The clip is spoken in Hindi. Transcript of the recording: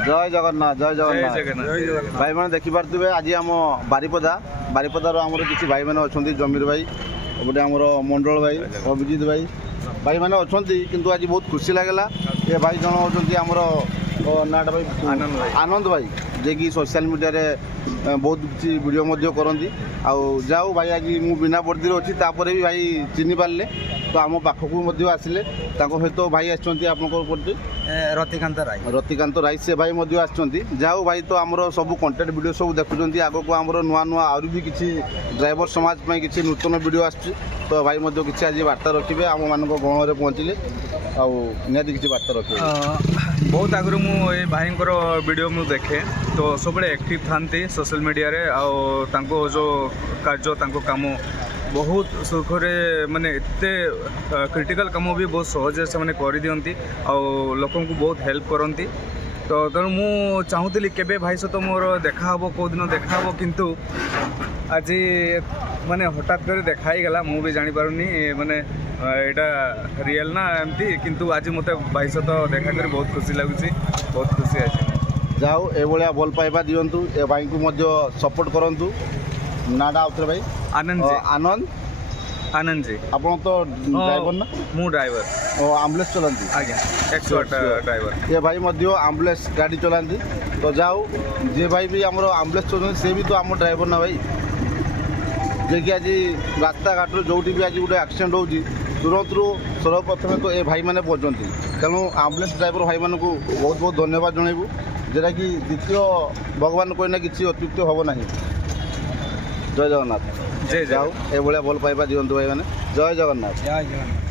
जय जगन्नाथ जय जगन्नाथ भाई मैंने देखिपे आज आम बारिपदा बारिपदार आमर किसी भाई मैंने अच्छा जमीर भाई गोटे आमर मंडल भाई अभिजित भाई भाई मैंने अच्छा किंतु आज बहुत खुशी लगेगा ये भाई जन होती आमर नाटा भाई आनंद भाई जे कि सोशल मीडिया रे बहुत किसी वीडियो करती जाऊ भाई आज मु बिना वर्दी अच्छी तापर भी भाई चिन्ह पारे तो आम पाखक आसिले सहित भाई आसती रतिकांत राय से भाई जाऊ भाई तो आमर सब कंटेंट वीडियो सब देखुं आग को आमर नुआ नुआ आहुरी भी किसी ड्राइवर समाज में किसी नूतन वीडियो आसुच्छी तो भाई किसी आज वार्ता रखिए आम मान गहन में पहुँचले आदि किसी वार्ता रखिए बहुत आगु मुझे भाई वीडियो मु देखे तो सब एक्टिव थांती सोशल मीडिया रे जो कार्य काम बहुत सुखरे माने इतने क्रिटिकल काम भी बहुत सहज से मैंने कर दिखती लोक को बहुत हेल्प करती तो तेणु मु चाहूली केबे भाई सहित मोर देखा कौ दिन देखा किंतु आज माने हठात कर देखा ही गला मु भी जानी पारुनी माने यहाँ रियल ना एमती किंतु आज मते भाई सहित देखा कर बहुत खुशी लगुच बहुत खुशी आज जाओ ए भल पाइबा दिंतु ए भाई को सपोर्ट करूँ नाटा आउे भाई आनंद जी आनंद आनंद जी आप तो ड्राइवर ना मु ड्राइवर आम्बुलेंस चलाती आज्ञा 108 ड्राइवर ये भाई आम्बुलेंस गाड़ी चलाती तो जाओ जे भाई भी आम आम्बुलेंस चलाते से भी तो आम ड्राइवर ना भाई जे कि आज रास्ता घाट जो भी आज गोटे एक्सीडेंट हो तुरंत सर्वप्रथम तो ये भाई मैंने पहुँचती तेणु आम्बुलेंस ड्राइवर भाई मानक बहुत बहुत धन्यवाद जनइबू जोटा कि द्वितीय भगवान कहना किसी अत्युक्त हम ना जय जगन्नाथ जय जाओ ये भल पाइबा दिंतु भाई मैंने जय जगन्नाथ।